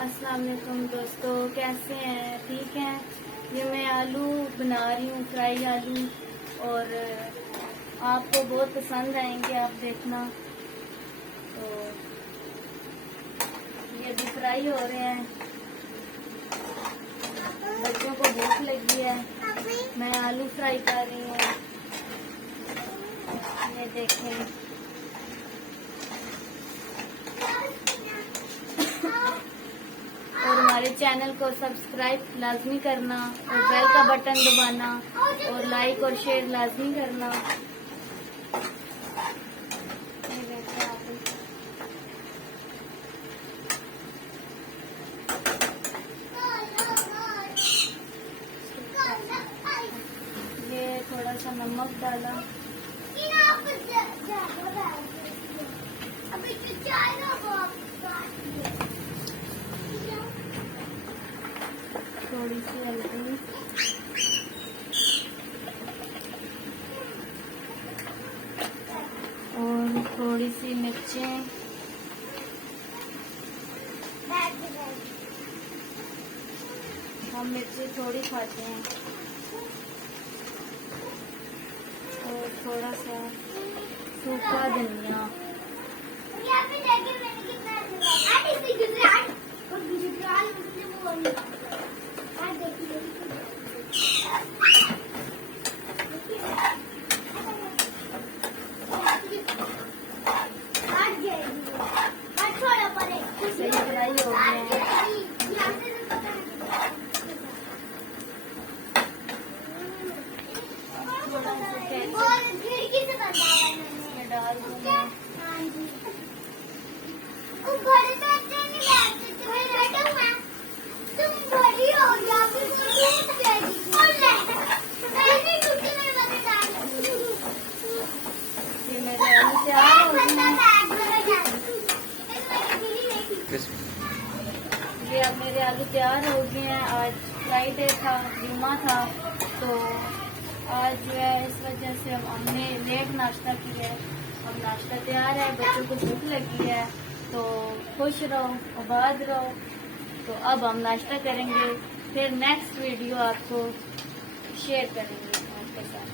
अस्सलाम वालेकुम दोस्तों, कैसे हैं? ठीक हैं। ये मैं आलू बना रही हूँ, फ्राई आलू, और आपको बहुत पसंद आएंगे, आप देखना। तो ये भी फ्राई हो रहे हैं। बच्चों को भूख लगी है, मैं आलू फ्राई कर रही हूँ। ये देखें, और हमारे चैनल को सब्सक्राइब लाजमी करना और बेल का बटन दबाना और लाइक और शेयर लाजमी करना। ये थोड़ा सा नमक डाला, थोड़ी सी हल्दी, और थोड़ी सी मिर्चें, हम मिर्ची थोड़ी खाते हैं, और थोड़ा सा सूखा धनिया। सही फ्राई हो गया है। थोड़ा सा डाल दूंगा। ये मेरे आलू तैयार हो गए हैं। ये अब मेरे आलू तैयार हो गए हैं। आज फ्राइडे था, जुम्मा था, तो आज जो है इस वजह से हमने लेट नाश्ता किया है। अब नाश्ता तैयार है, बच्चों को भूख लगी है, तो खुश रहो, आबाद रहो। तो अब हम नाश्ता करेंगे, फिर नेक्स्ट वीडियो आपको शेयर करेंगे आपके साथ।